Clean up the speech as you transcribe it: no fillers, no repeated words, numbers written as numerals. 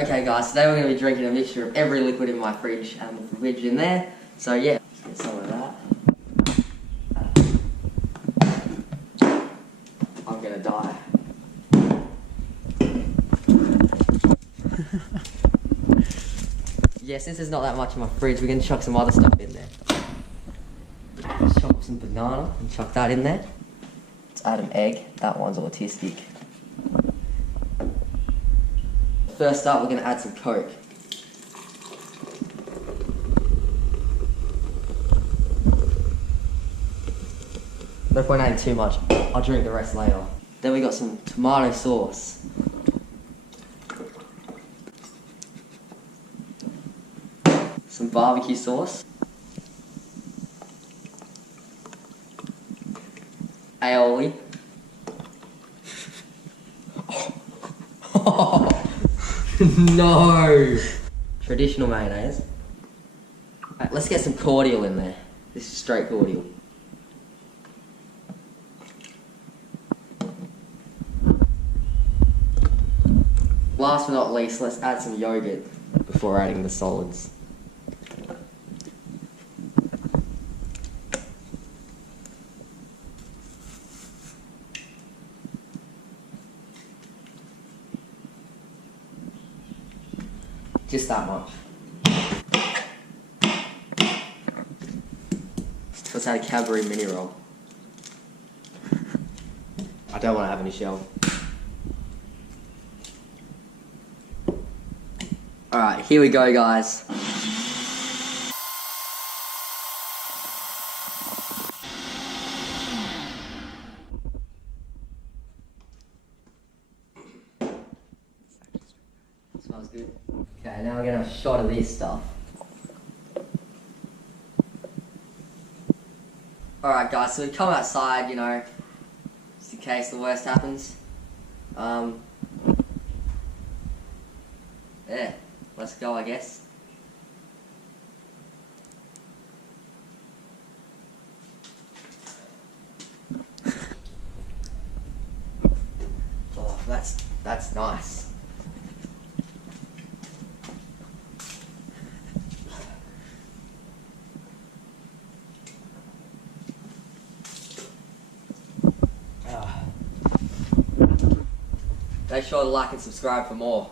Okay guys, today we're going to be drinking a mixture of every liquid in my fridge and the fridge in there. So yeah, let's get some of that. I'm going to die. Yeah, since there's not that much in my fridge, we're going to chuck some other stuff in there. Chop some banana and chuck that in there. Let's add an egg. That one's autistic. First up, we're going to add some Coke. No point adding too much. I'll drink the rest later. Then we got some tomato sauce. Some barbecue sauce. Aioli. No! Traditional mayonnaise. Right, let's get some cordial in there. This is straight cordial. Last but not least, let's add some yogurt before adding the solids. Just that much. Let's add a Cadbury mini roll. I don't want to have any shell. Alright, here we go guys. Smells good. Okay, now we're gonna have a shot of this stuff. Alright guys, so we come outside, you know, just in case the worst happens. Yeah, let's go I guess. Oh, that's nice. Make sure to like and subscribe for more.